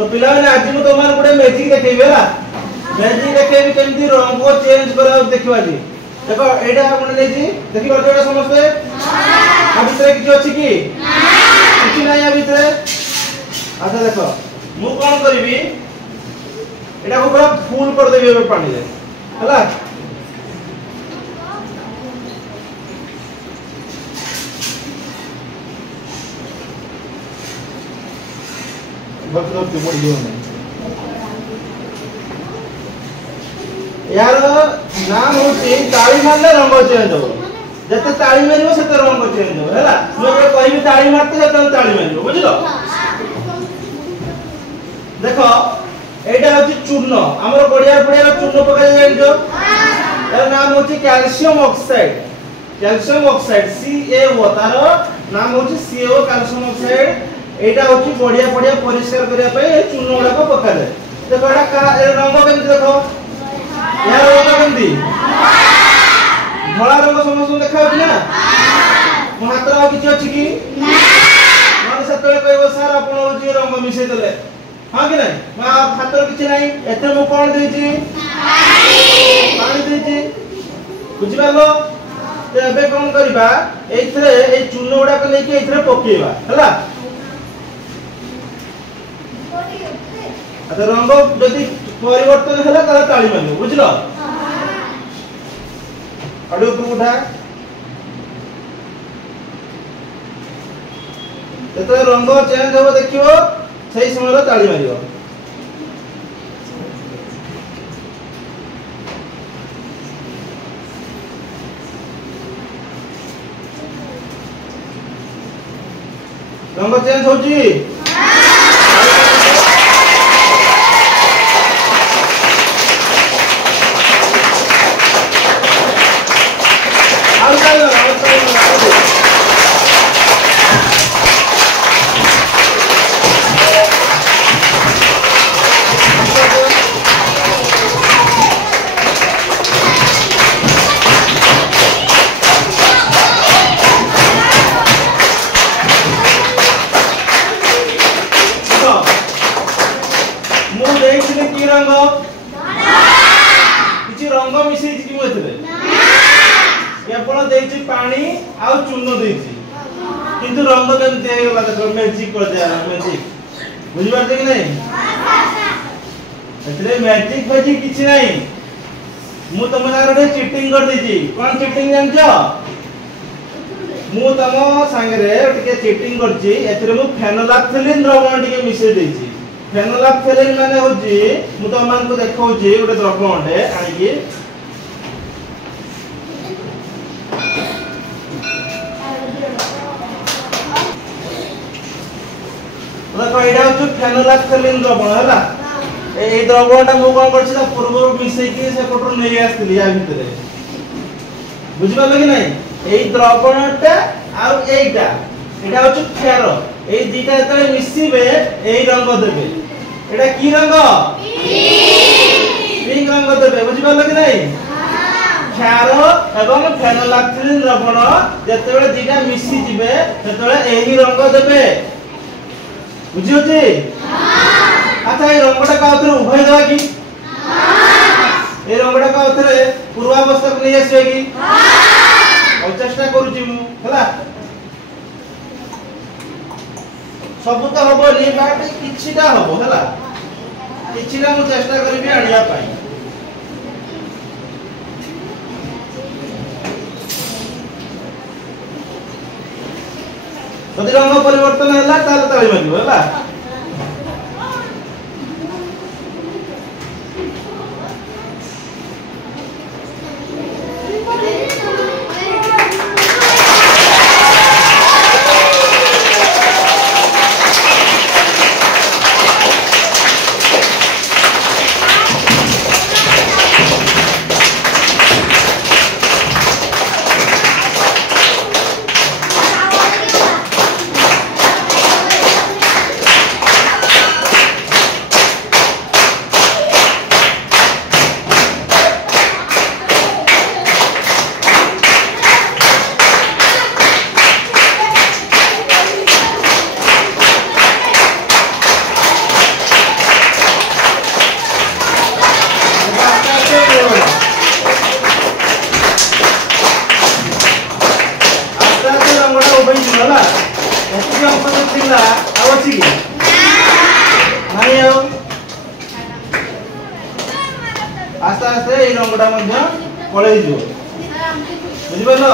तो पिला मैंने आज को तुम गोटे मैजिक देखेबे ला मैजिक देखेबी केमती रंग चेंज करा देखिबा जी देखो एटा आपण लेजी देखि करजोडा समझते हां आ भितर किछ अछि कि किछ नाही आ भितर अच्छा देखो मु कोन करबी एटा को पूरा फुल कर देबी ए पानी रे हला बकरो के मोड़ दियो नहीं यार नाम होची ताली मारले रंग चेंज हो जते ताली मारिबो सेते रंग चेंज हो हैला मु जे कहिबी ताली मारते सेते ताली मारिबो बुझलो देखो एटा होची चूर्ण हमर बढिया बढिया चूर्ण पकाय जाइजो यार नाम होची कैल्शियम ऑक्साइड CaO तारो नाम होची CaO कैल्शियम ऑक्साइड एटा होची बढिया बढिया परिष्कार करिया पे चूर्ण वाला को पकाले देखो एटा रंग केमति देखो यार रंग केमति धला रंग समस्त देखा होची ना मो हाथ रा किछ अछि कि माने सतले कहबो सर आपण होची रंग मिसे देले हां कि नहीं मा हाथ रा किछ नाही एते मो कोन देछि पानी देछि बुझिबालो ते एबे कोन करबा एथरे ए चूर्ण उडा के लेके एथरे पकेबा हला अच्छा रंग जदि परिवर्तन होला ताला ताली मारियो बुझलो अडु ऊपर उठा एते रंग चेंज हो देखियो सही समय रे ताली मारियो रंग चेंज होची पानी आ चूर्ण देछि किंतु रंग केमते हेगला देखो मैजिक कर दिया मैजिक बुझि पारते कि नहीं एतरे मैजिक किछि नहीं मु तुम सागरे चीटिंग कर देछि कोन चीटिंग जानछो मु तम संगे टिके चीटिंग करछि एतरे मु फेनोलाक्सेलिन द्रवण टिके मिसे देछि फेनोलाक्सेलिन माने होछि मु तम मान को देखौछि ओटे द्रवणटे आनी कि देखो एडा जो फेनोलाक्सेलिन द्रवण हैला ए द्रवणटा मु कोन करछि त पूर्व मिसै कि से कोटर नै आस्तिली आ भितरे बुझि पालो कि नै एई द्रवणटा आ एइटा एटा होछ क्षार एई दुटा जतले मिसिबे एई रंग देबे एटा की रंग पिंक रंग देबे बुझि पालो कि नै क्षार एवं फेनोलाक्सेलिन द्रवण जतबेले दुटा मिसि जिवे ततबेले एही रंग देबे बुझी होची हां अच्छा ए रंगटा काउथरे उभय दवा की हां ए रंगटा काउथरे पूर्वावस्था को नै आसीबे की हां चेष्टा करूची मु हला सब तो हबो नी बाटे किछिटा हबो हला किछिटा मु चेष्टा करबी आनिया पाई जदि रंग परिवर्तन हैला ताले ताली मारिबो हैला ହେଲା ଏତିକି ଅଂଶ ତ ଥିଲା ଆଉ ଅଛି କି ନାଇଁ ଆଉ ଆସ୍ତେ ଆସ୍ତେ ଏଇ ରଙ୍ଗଟା ମଧ୍ୟ ପଳେଇ ଯିବ ବୁଝିପାରିଲ।